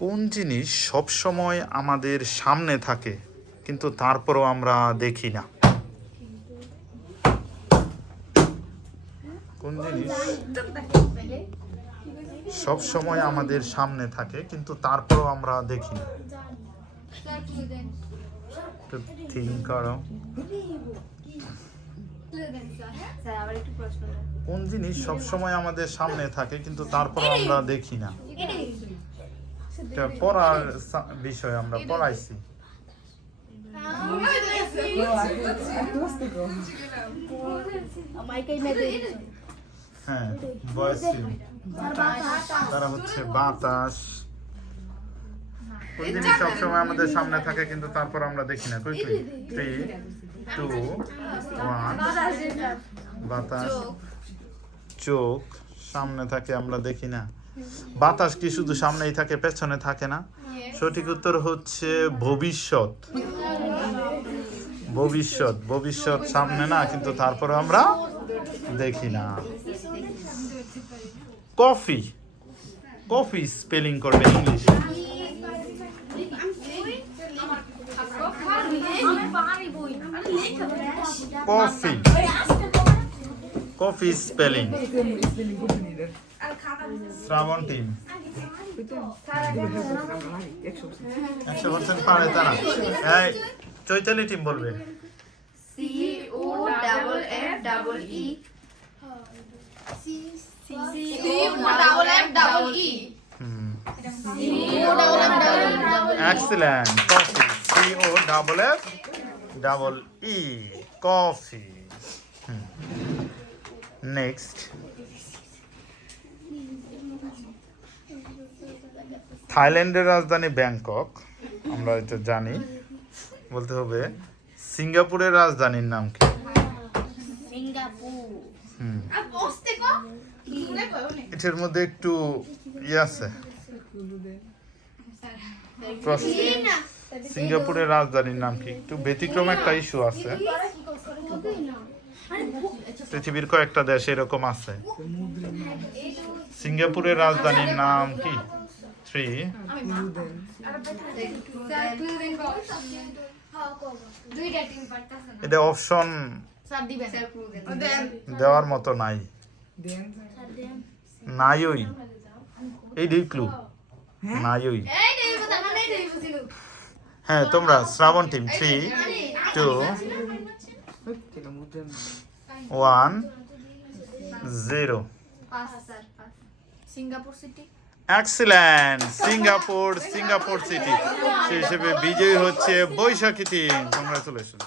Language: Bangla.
কোন জিনিস সব সময় আমাদের সামনে থাকে কিন্তু তারপরও আমরা দেখি না? কোন জিনিস সব সময় আমাদের সামনে থাকে কিন্তু তারপরও আমরা দেখি না? থিঙ্ক করো। কোন জিনিস সব সময় আমাদের সামনে থাকে কিন্তু তারপরও আমরা দেখি না? এটা পড়ার বিষয়, আমরা পড়াইছি। হ্যাঁ, তারা হচ্ছে বাতাস। কোন জিনিস সবসময় আমাদের সামনে থাকে কিন্তু তারপর আমরা দেখি না? 3, 2, 1। বাতাস। চোখ সামনে থাকে, আমরা দেখি না। বাতাস কি শুধু সামনেই থাকে, পেছনে থাকে না? সঠিক উত্তর হচ্ছে ভবিষ্যৎ। ভবিষ্যৎ ভবিষ্যৎ সামনে না, কিন্তু তারপরে আমরা দেখি না। কফি। কফি স্পেলিং করবে English. Coffee. Coffee spelling. Shrabon team 100% পারে তারা। এই চৈতালি টিম বলবে। COFFEE Excellent. Coffee. COFFEE. Coffee. Next. থাইল্যান্ডের রাজধানী ব্যাংকক, আমরা এটা জানি। বলতে হবে সিঙ্গাপুরের রাজধানীর নাম কি? এটার মধ্যে একটু আছে। সিঙ্গাপুরের রাজধানীর নাম কি? একটু ব্যতিক্রম একটা ইস্যু আছে। পৃথিবীর কয়েকটা দেশ এরকম আছে। সিঙ্গাপুরের রাজধানীর নাম কি? 3। এটা অপশন দেওয়ার মতো নাই। নাইওই। এই ক্লু নাইওই। হ্যাঁ, তোমরা Shrabon team 3, 2, 1, 0। Singapore city. Excellent. Singapore city সেই হিসেবে বিজয়ী হচ্ছে বৈশাখী টিম। কংগ্রাচুলেশন।